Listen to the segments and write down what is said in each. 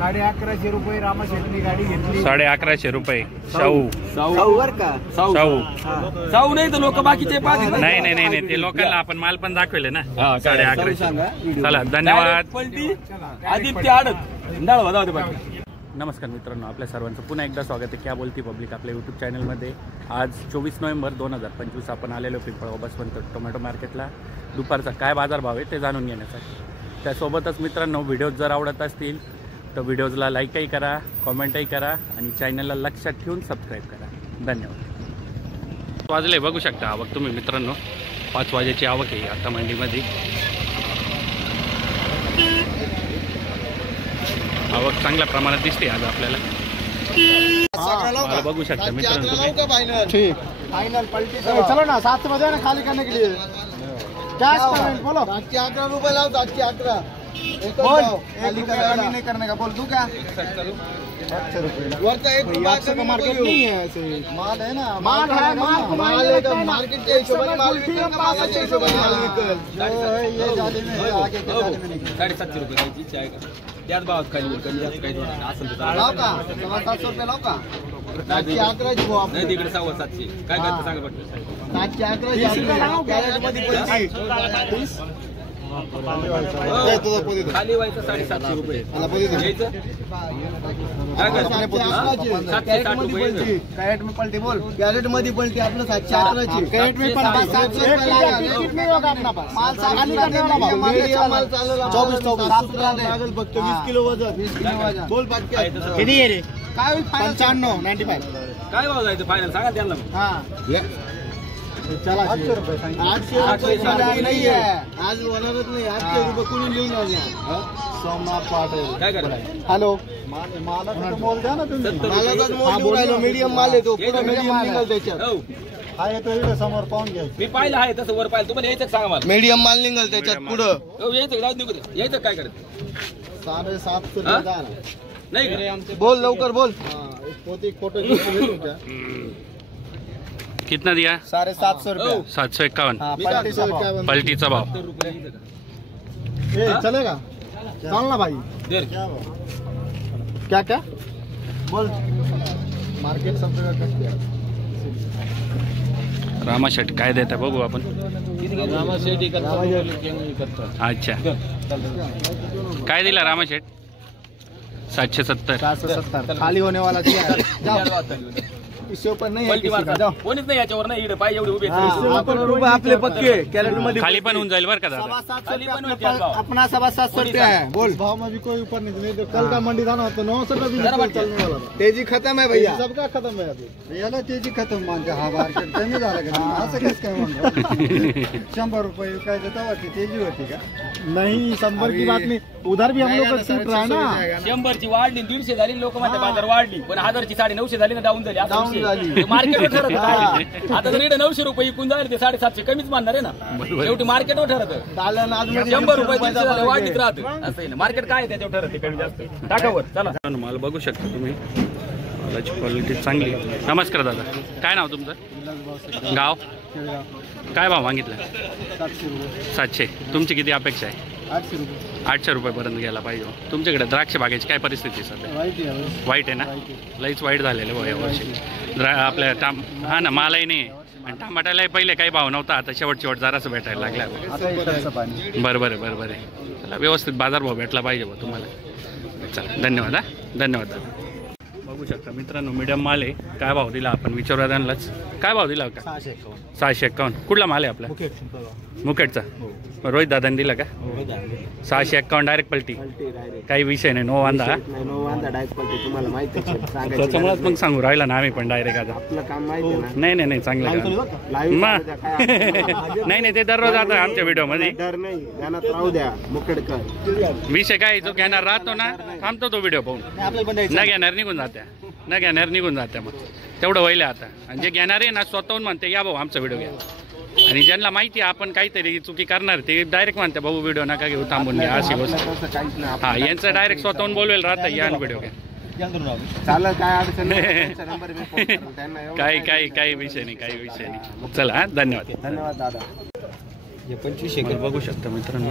1150 रुपये रामाशेटनी गाडी घेतली. 1150 रुपये. शाहू वर का शाहू नाही तर लोक बाकीचे नाही ते लोकांना आपण माल पण दाखवले ना. 1150. चला धन्यवाद. आदित्य आडत डाळ वाजवते बाकी. नमस्कार मित्रांनो, आपल्या सर्वांचं पुन्हा एकदा स्वागत आहे क्या बोलती पब्लिक आपल्या यूट्यूब चॅनलमध्ये. आज 24 नोव्हेंबर 2025 आपण आलेलो पिंपळगाव बसवंत टोमॅटो मार्केटला. दुपारचा काय बाजारभाव आहे ते जाणून घेण्यासाठी. त्यासोबतच मित्रांनो, व्हिडिओज जर आवडत असतील तर व्हिडिओजला लाईकही करा, कॉमेंटही करा आणि चॅनलला लक्षात ठेवून सबस्क्राईब करा. धन्यवाद. वाजले बघू शकता आवक तुम्ही मित्रांनो. 5 वाजेची आवक आहे आता मंडीमध्ये. आवक चांगल्या प्रमाणात दिसते आज आपल्याला. बघू शकता मित्रांनो तुम्ही. फाइनल पलटी चलो ना 7 बजे ना खाली करने के लिए. कैश पेमेंट बोलो. 11 रुपये लाओ. 11 बोल. खाली नहीं करने का बोल. तू क्या 800 रुपये मार्केट नहीं है ऐसे. माल है ना. माल है मार्केट के हिसाब माल ये जाली में आगे 750 रुपये चाय का त्याच भावात खाली काही लाव का. 750 रुपये लाव का. 11 जी भाव नाही तिकडे 750 काय करता सांगा बरं. 11 कॅरेट मध्ये खाली व्हायचं 750 रुपये. कैरेट में पलटी बोल. कैरेट मध्ये पलटी आपलं 711 कैरेट में 700 लागेल फक्त 20 किलो वजन. बोल किती रे. काय होईल. 95 95 काय भाव जायचं फायनल सांगा त्यांना. हा चला 800 रुपये. 800 नहीं है आज होणारच नाही. 800 रुपये कुणी लिहून आल्या. सोमनाथ पाटील काय करायचं. हॅलो. मालाचा मोल द्या ना तुम्ही. मालाचा मोल बोलायला मीडियम माल येतो. पुढे मीडियम निघाल त्याच्यात. हो हा येतो इकडे समोर पाहून घ्या. मी पाहिलं आहे तसं वर पाहिलं. तुम्हाला यायचं सांगा मला. मीडियम माल निघाल त्याच्यात पुढं. हो यायचं राहू निघू दे. यायचं काय करायचं. 750 नाही बोल लवकर बोल. फोटो कितना दिया. 750 रुपये. 751 पलटीचा भाव. चलेगा चल ना भाई. क्या क्या बोल. मार्केट सब जगह रामाशेट काय देता बघू आपण. अच्छा काय दिला रामाशेट. 770 खाली होने वाला इससे ऊपर नहीं है किसी का. जाओ. कोणीच नाही याच्यावर नाही. इकडे पाय एवढे उभे रुपये आपले पक्के. कॅरेट मध्ये खाली पण होऊन जाईल बरं का दादा. अपना 750 रुपया है. बोल भाव में भी कोई ऊपर नहीं. तो कल का मंडी था ना तो 900 का भी चलने वाला. तेजी खत्म है भैया. सबका खत्म है अभी. भैया तेजी खत्म मानते. हा मार्केट कमी झालं का. असं कसं काय म्हणतो. 100 रुपये काय देता वाटते तेजी होती का. नहीं 100 की बात नाही. उधर भी हम लोग सूट रहा ना. 100 ची वाढली 150 झाली. लोक म्हणते बाजार वाढली पण 1000 ची 950 झाली ना. डाऊन झाली. मार्केटवर ठरत. आता जर 900 रुपये विकून जाईल ते 750 कमीच मानणार आहे ना. शेवटी मार्केटवर ठरत. 100 रुपये 300 झाले वाढीत राहत. असं आहे ना. मार्केट काय त्याच्यावर ठरत कमी जास्त. टाकावर चला. माल बघू शकता तुम्ही. मालाची क्वालिटी चांगली. नमस्कार दादा, काय नाव तुमचं. गाव काय भाव मागितला. 700. तुमची किती अपेक्षा आहे. 800 रुपयापर्यंत गेला पाहिजे. तुमच्याकडे द्राक्ष बागेची काय परिस्थिती सध्या. वाईट आहे ना. लईच वाईट झालेलं भाऊ यावर्षी. आपल्या हा ना मालही नाही. आणि टमाट्यालाही पहिले काही भाव नव्हता. आता शेवट जरासं भेटायला लागला. बरोबर आहे. चला व्यवस्थित बाजारभाव भेटला पाहिजे बा तुम्हाला. चला धन्यवाद. धन्यवाद दादा. बघू शकता मित्रांनो मीडियम माल आहे. काय भाव दिला आपण विचारूया त्यांनाच. काय भाव दिला का. 651. कुठला माल आहे आपला. मुकेटचा. रोहित दादांनी दिला का. 651 डायरेक्ट पलटी. काही विषय नाही. नो वांदा. त्याच्यामुळेच मग सांगू राहिला ना आम्ही पण डायरेक्ट. आता नाही चांगलं नाही ते दररोज आता आमच्या व्हिडिओमध्ये विषय काय जो घेणार राहतो ना थांबतो तो व्हिडिओ पाहून. न घेणार निघून जात्या मग तेवढं व्हायला आता. आणि जे घेणार आहे ना स्वतःहून म्हणते या भाऊ आमचा व्हिडिओ घ्या. आणि ज्यांना माहिती आहे आपण काहीतरी चुकी करणार ते डायरेक्ट म्हणते भाऊ व्हिडिओ नका घेऊ थांबून घ्या अशी गोष्ट. हा यांचं डायरेक्ट स्वतःहून बोलवेल राहतं या व्हिडिओ घ्या. काही विषय नाही. चला धन्यवाद दादा. 25 बघू शकता मित्रांनो.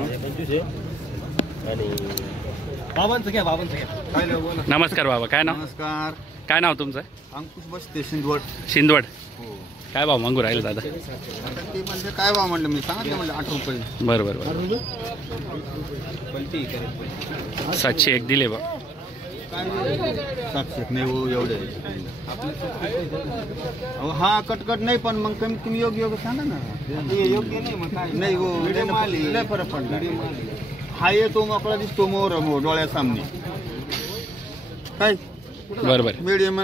बाबांचं घ्या काय नाही बोला. नमस्कार बाबा, काय नाव? नमस्कार. काय नाव तुमचं? अंकुश बसते शिंदवड. शिंदवड. हो. काय भाव मागू राहिले दादा? आता ते म्हणजे काय भाव म्हणलं मी सांगितलं म्हणलं 8 रुपये. बरं बरं बरं. 701 दिले बा. काय 700 नाही हो एवढे. अहो हा कटकट नाही पण मग कमीत कमी योग्य योग्य सांगा ना. योग्य नाही मग काय नाही हो. लय फरक पडला. हा येतो मोकळा दिसतो मोर डोळ्यासामने. काय बरं बरं. मीडियम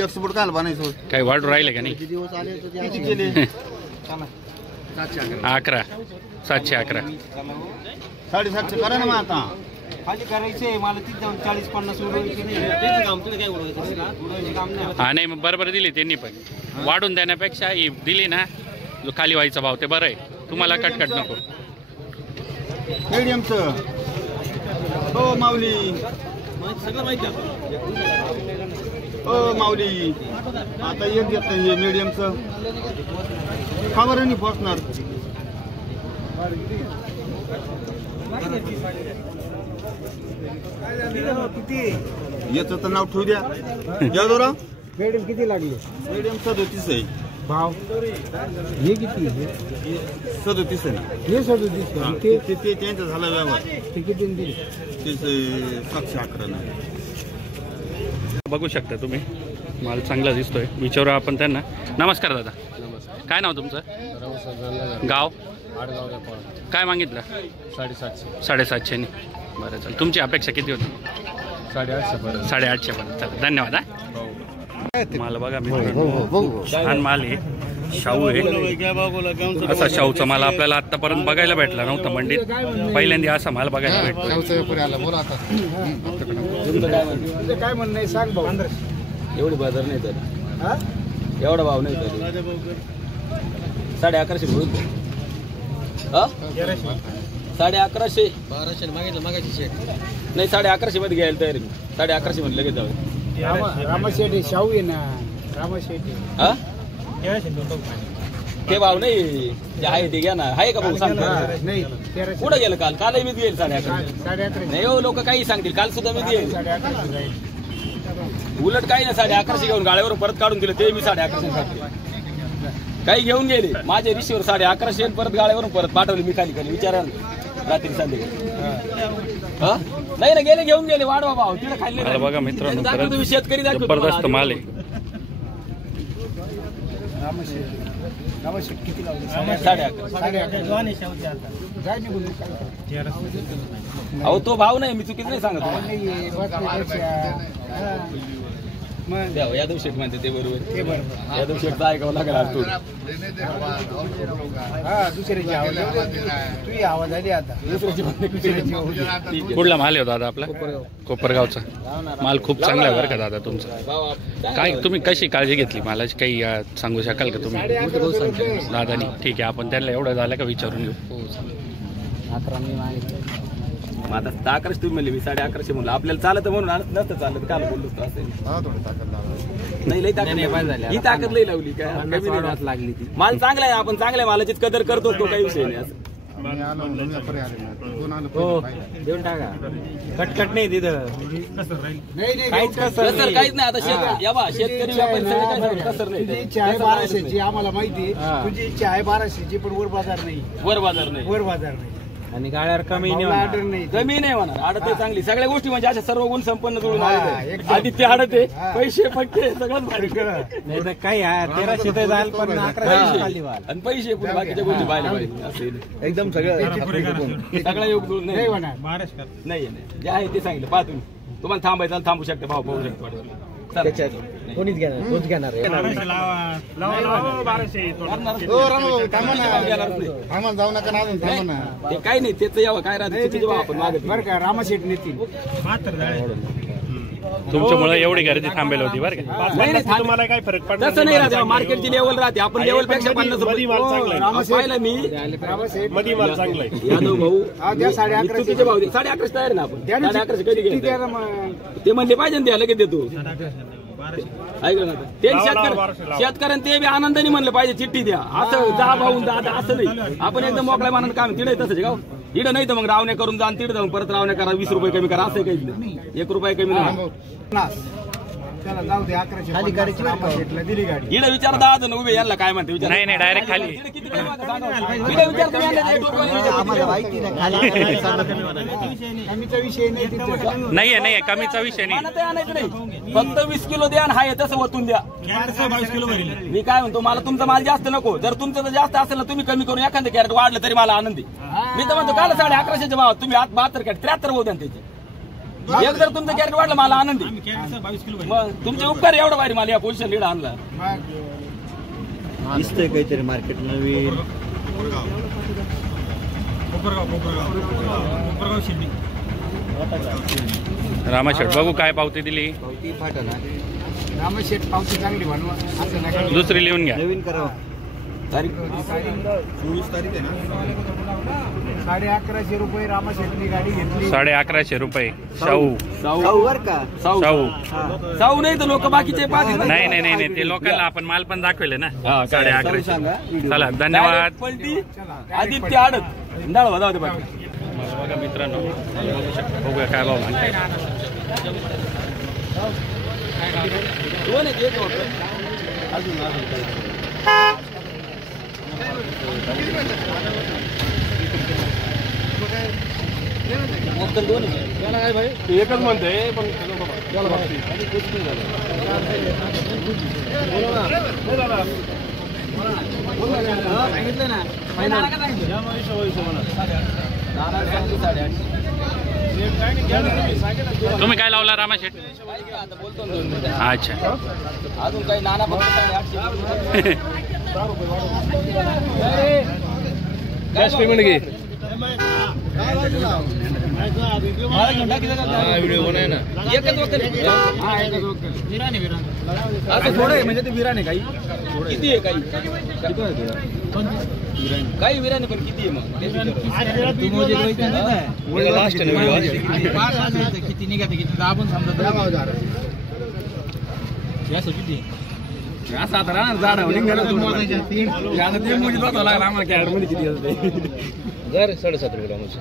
1 फूट काल बनायचो. काही वाढू राहिले का नाही? किती केले? 11. 711. 750 करा ना मग आता. खाली करायचे मला तिथे जाऊन 40-50 हा नाही मग बरोबर दिली त्यांनी पण. वाढून देण्यापेक्षा ही दिली ना जो खाली व्हायचा भाव ते बरं आहे. तुम्हाला कटकट नको. मीडियमचं हो माऊली. सगळं माहिती हो माऊली आता एक घेत नाही हे मीडियमचं. का बरं नाही पोचणार? याचं तर नाव ठेवू द्या. यादवराव मीडियम किती लागली? मीडियम 37 आहे भाव. हे किती? 37 आहे. हे 37. ते त्यांचं झालं व्यवहार. ते किती दिली? ते 711 नाही. बघू शकता तुम्ही माल चांगला दिसतोय. विचारू आपण त्यांना. नमस्कार दादा, काय नाव तुमचं? गाव? काय मागितलं? 750. बरं चालेल. तुमची अपेक्षा किती होती? 850 पर्यंत. चला धन्यवाद. हा माल बघा मित्रांनो, छान माल आहे. शाहू आहे. असा शाहूचा माल आपल्याला आतापर्यंत बघायला भेटला नव्हता मंडीत. पहिल्यांदा असा माल बघायला भेटतो. काय म्हणणं आहे सांग भाऊ. एवढी बाजार नाही तरी, एवढा भाव नाही तरी 1150 म्हणून. 1150. 1200 मागितलं मागायची शेट. नाही 1150 मध्ये घ्यायला तयार मी. 1150 मध्ये लगेच जाऊ. रामाशेठ शाहू आहे ना. रामाशेठ ते भाव नाही जे आहे ते घ्या ना. आहे का भाऊ सांग? नाही. कुठं गेलं काल? कालही मीच गेल 1150. 1150 नाही हो, लोक काही सांगतील. काल सुद्धा मी गेल. 1150. उलट काही ना 1150 घेऊन गाड्यावरून परत काढून दिलं ते मी 1150 साठी. काही घेऊन गेले माझे रिशीवर 1150 परत गाड्यावरून परत पाठवले मी खाली खाली. विचारा रात्री संध्याकाळी. नाही ना गेले घेऊन गेले. वाढवा भाव तिला खाल्ले. बघा मित्रांनो, तुम्ही शेतकरी जबरदस्त माल आहे. रामाशेठ किती लावले? 1150. जाय निघून. अहो तो भाव नाही, मी चुकीच नाही सांगत तुम्हाला. यादव शेठ म्हणते ते बरोबर. यादव शेठचा ऐकावं लागेल आज तू. हा दुसऱ्याची आवाज. तुझी आवाज आली आता. कुठला माल आहे दादा आपला? कोपरगावचा माल खूप चांगला आहे बरं का दादा तुमचा. काय तुम्ही कशी काळजी घेतली मालाची काही सांगू शकाल का तुम्ही दादानी? ठीक आहे, आपण त्यांना एवढं झालं का विचारून घेऊ. आता 1150 तुम्ही म्हणले, मी 1150 म्हणलं. आपल्याला चालत म्हणून नसतं चालत काल बोलतो असं. नाही लई ताकद ही ताकद लई लावली काय लागली ती. माल चांगला आहे, आपण चांगल्या मालाची कदर करतो. तो काही विषय नाही. असं देऊन टाका. कटकट नाही तिथं. कसर काहीच नाही. आता शेतकरी व्यापारी सगळे काय कसर नाही. तुझी इच्छा आहे 1200ची आम्हाला माहिती. तुझी इच्छा आहे 1200ची पण वर बाजार नाही. वर बाजार नाही. वर बाजार नाही. आणि गाड्यावर कमी ऑर्डर नाही. कमी नाही होणार. आडत आहे चांगली. सगळ्या गोष्टी म्हणजे अशा सर्व गुण संपन्न जुळून आले. आदित्य आडत आहे. पैसे पट्टे सगळंच भारी. नाही तर काही 1300 तर जाईल पण 1100 खाली व्हाल. आणि पैसे पुढे बाकीच्या गोष्टी पाहिल्या पाहिजे. असं एकदम सगळं योग जुळून नाही होणार. नाही जे आहे ते सांगितलं. पहा तुम्हाला थांबायचं थांबू शकता. भाव पाहू शकता. कोणीच घेणार. तोच घेणार. जाऊ नका ना अजून. थांबा ना. ते काही नाही. त्याचं यावं काय राहतं आपण मागत बरं का. रामाशेठ नेतील. तुमच्यामुळे एवढी गर्दी थांबेल होती बरं का. नाही तुम्हाला काय फरक पडला? तसं नाही राहते. मार्केटची लेवल राहते. आपण लेवल पेक्षा 50 रुपये पाहिलं मी. यादव भाऊ 1150 भाव 1150 तयार ना. आपण 1150 कधी घ्यायचं ते म्हणले पाहिजे द्या लगेच देतो. ऐकलं ना. ते शेतकऱ्यांना ते बी आनंदाने म्हणलं पाहिजे चिठ्ठी द्या. असं जा भाऊन जा असं नाही. आपण एकदम मोकळ्या मानानं काम तिथे तसंच गाव इकडं नाही तर मग रावण्या करून जा तिकडे जाऊन परत रावण्या करा 20 रुपये कमी करा असं काहीच नाही 1 रुपया कमी नाही त्याला जाऊ दे 1100 खाली गाडीची दिली गाडी इकडे विचार 10 जण उभे यांना काय म्हणते विचार नाही डायरेक्ट खाली इकडे विचार कमीचा विषय नाही नाहीये कमीचा विषय नाही फक्त 20 किलो द्या आणि हाय तसं वतून द्या 22 किलो भरले मी काय म्हणतो मला तुमचा माल जास्त नको जर तुमचं जर जास्त असेल ना तुम्ही कमी करून एखादं कॅरेट वाढलं तरी मला आनंदी मी तर म्हणतो काल 1150च्या भावात तुम्ही आत 72 कॅरेट 73 होऊ द्या त्याचे एक जर तुमचं कॅरेट वाढलं मला आनंदी 22 किलो मग तुमचे उपकार एवढं भारी मला या पोझिशन लीड आणला दिसतंय काहीतरी मार्केट नवीन कोपरगाव शिर्डी रामाशेठ बघू काय पावती दिली रामशेठ पावती चांगली बनवा असं नका दुसरी लिहून घ्या नवीन करावं तारीख 24 तारीख आहे ना 1150 रुपये रामशेठनी गाडी घेतली 1150 रुपये शाहू वर का साऊ साऊ नाही तर लोक बाकीचे पाहतील नाही ते लोकांना आपण माल पण दाखवले ना हा, 1150 सांगा चला धन्यवाद पलटी आदित्य आडत डाळ जाऊ दे बाकी बघा मित्रांनो बघूया काय भाव म्हणताय दोन आहेत एक होतं. मोक्कल दोन आहे. एकच म्हणते पण सांगितलं ना तुम्ही काय लावला रामाशेठ आता बोलतो ना 2 मिनिटं. अच्छा अजून काही नाना फक्त 850 कॅश पेमेंट घे व्हिडिओ बनाय ना एकच वक्कल आहे. असं थोडं आहे म्हणजे ते विराने काही किती आहे काही काही विराने पण किती आहे मग लास्ट किती निघाते किती आपण समजा असं आता राहणार झाड आम्हाला कॅरेट मध्ये किती असते 7.5 ग्रामाची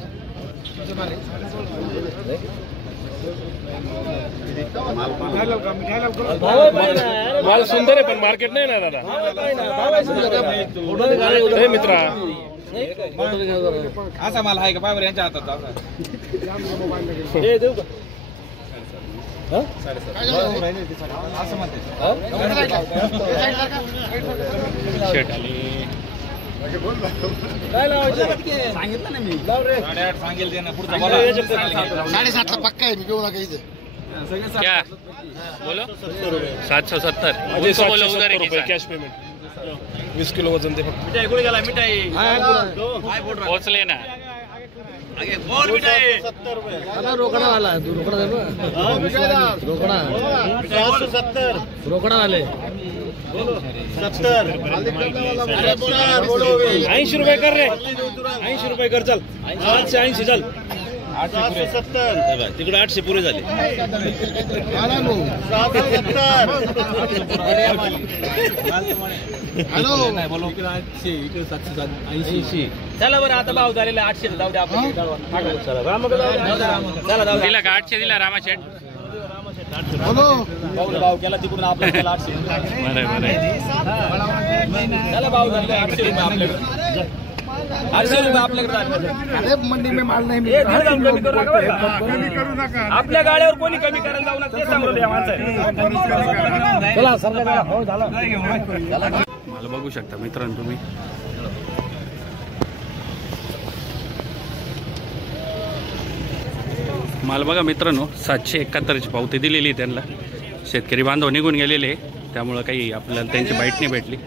माल सुंदर आहे पण मार्केट नाही ना दादा हे मित्रा असा माल आहे का पायवर यांच्या हातात असा असं म्हणते शेठ सांगितलं ना मी 8.5 सांगेल ते ना पुढचा मला 7.5 पक्का आहे मी घेऊ नका इथे क्या बोलो 770 770 बोलो उधर है रुपये कॅश पेमेंट 20 किलो वजन ते फक्त पोहोचले ना रोकडा आला रोकडा आले 80 रुपये कर रे 80 रुपये कर चल 780 चल 870 तिकडे 800 पुरे झाले चला बरं आता भाव झालेला 800 जाऊ द्या आपण दिला का 800 दिला रामाशेठ भाव केला तिकडून आपल्याला 800 चला भाव झालेला 800 रुपये आपल्याकडे मंडी में माल नाही आपल्या गाड्यावर कोणी कमी करायला जाऊ नका ते सांगू या मला बघू शकता मित्रांनो तुम्ही माल बघा मित्रांनो 771 पावती दिलेली त्यांना शेतकरी बांधव निघून गेलेले त्यामुळं काही आपल्याला त्यांची बाईट नाही भेटली